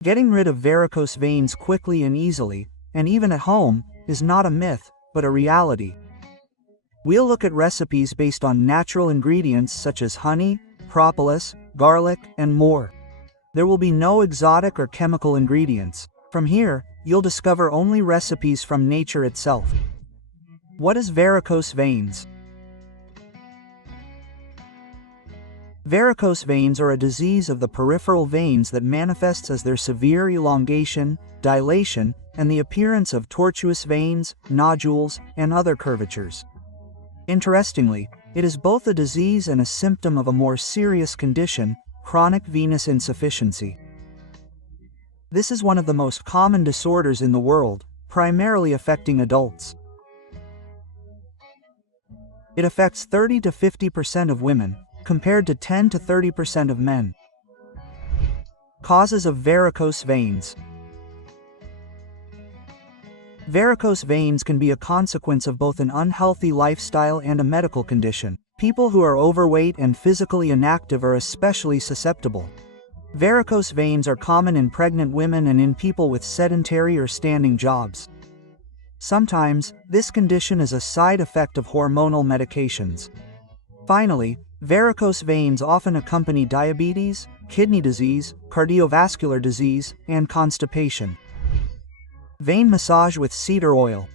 Getting rid of varicose veins quickly and easily, and even at home, is not a myth, but a reality. We'll look at recipes based on natural ingredients such as honey, propolis, garlic, and more. There will be no exotic or chemical ingredients. From here, you'll discover only recipes from nature itself. What is varicose veins? Varicose veins are a disease of the peripheral veins that manifests as their severe elongation, dilation, and the appearance of tortuous veins, nodules, and other curvatures. Interestingly, it is both a disease and a symptom of a more serious condition, chronic venous insufficiency. This is one of the most common disorders in the world, primarily affecting adults. It affects 30 to 50% of women, compared to 10 to 30% of men. Causes of varicose veins. Varicose veins can be a consequence of both an unhealthy lifestyle and a medical condition. People who are overweight and physically inactive are especially susceptible. Varicose veins are common in pregnant women and in people with sedentary or standing jobs. Sometimes, this condition is a side effect of hormonal medications. Finally, varicose veins often accompany diabetes, kidney disease, cardiovascular disease, and constipation. Vein massage with cedar oil.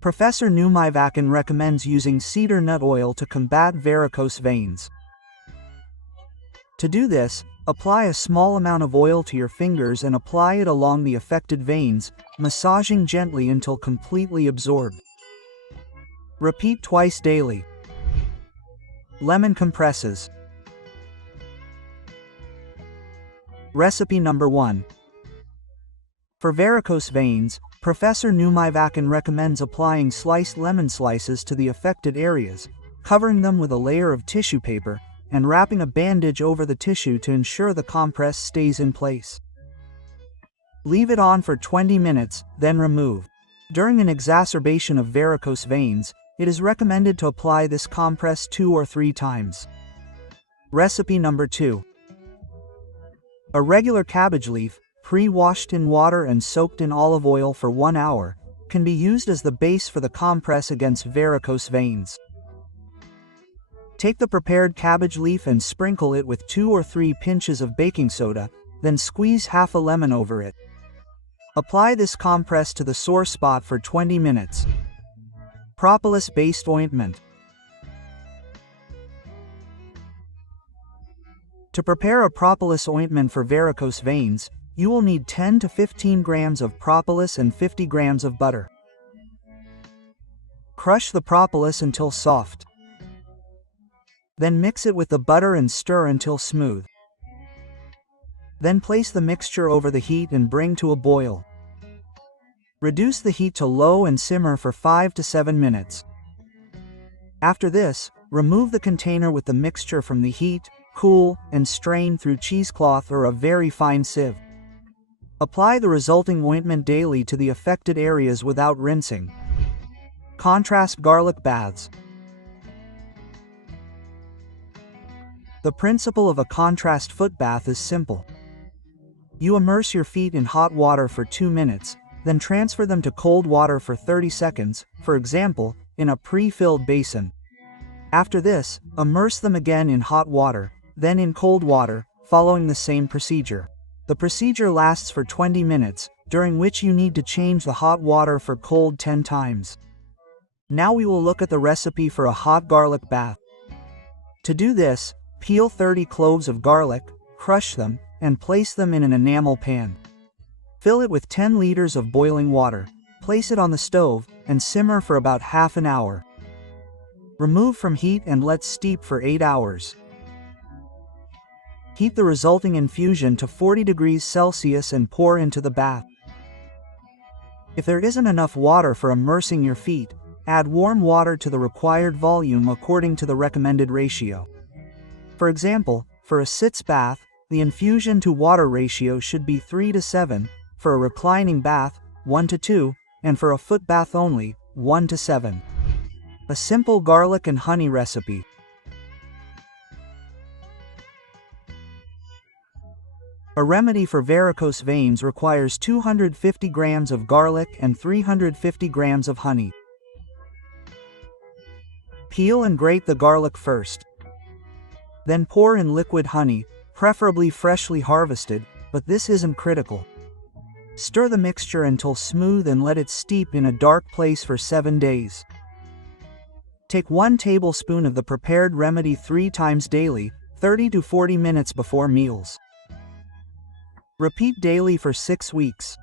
Professor Newmyvakin recommends using cedar nut oil to combat varicose veins. To do this, apply a small amount of oil to your fingers and apply it along the affected veins, massaging gently until completely absorbed. Repeat twice daily. Lemon compresses. Recipe number 1. For varicose veins, Professor Newmyvakin recommends applying sliced lemon slices to the affected areas, covering them with a layer of tissue paper, and wrapping a bandage over the tissue to ensure the compress stays in place. Leave it on for 20 minutes, then remove. During an exacerbation of varicose veins, it is recommended to apply this compress 2 or 3 times. Recipe number 2. A regular cabbage leaf, pre-washed in water and soaked in olive oil for 1 hour, can be used as the base for the compress against varicose veins. Take the prepared cabbage leaf and sprinkle it with 2 or 3 pinches of baking soda, then squeeze half a lemon over it. Apply this compress to the sore spot for 20 minutes. Propolis-based ointment. To prepare a propolis ointment for varicose veins, you will need 10 to 15 grams of propolis and 50 grams of butter. Crush the propolis until soft. Then mix it with the butter and stir until smooth. Then place the mixture over the heat and bring to a boil. Reduce the heat to low and simmer for 5 to 7 minutes. After this, remove the container with the mixture from the heat, cool, and strain through cheesecloth or a very fine sieve. Apply the resulting ointment daily to the affected areas without rinsing. Contrast garlic baths. The principle of a contrast foot bath is simple. You immerse your feet in hot water for 2 minutes, then transfer them to cold water for 30 seconds, for example, in a pre-filled basin. After this, immerse them again in hot water, then in cold water, following the same procedure. The procedure lasts for 20 minutes, during which you need to change the hot water for cold 10 times. Now we will look at the recipe for a hot garlic bath. To do this, peel 30 cloves of garlic, crush them, and place them in an enamel pan. Fill it with 10 liters of boiling water, place it on the stove, and simmer for about half an hour. Remove from heat and let steep for 8 hours. Heat the resulting infusion to 40 degrees Celsius and pour into the bath. If there isn't enough water for immersing your feet, add warm water to the required volume according to the recommended ratio. For example, for a sitz bath, the infusion to water ratio should be 3 to 7, for a reclining bath, 1 to 2, and for a foot bath only, 1 to 7. A simple garlic and honey recipe. A remedy for varicose veins requires 250 grams of garlic and 350 grams of honey. Peel and grate the garlic first. Then pour in liquid honey, preferably freshly harvested, but this isn't critical. Stir the mixture until smooth and let it steep in a dark place for 7 days. Take 1 tablespoon of the prepared remedy 3 times daily, 30 to 40 minutes before meals. Repeat daily for 6 weeks.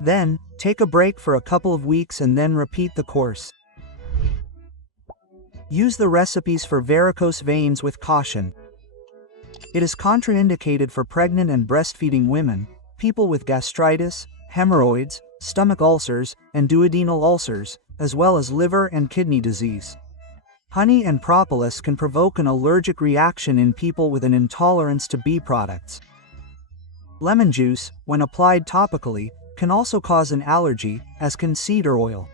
Then, take a break for a couple of weeks and then repeat the course. Use the recipes for varicose veins with caution. It is contraindicated for pregnant and breastfeeding women, people with gastritis, hemorrhoids, stomach ulcers, and duodenal ulcers, as well as liver and kidney disease. Honey and propolis can provoke an allergic reaction in people with an intolerance to bee products. Lemon juice, when applied topically, can also cause an allergy, as can cedar oil.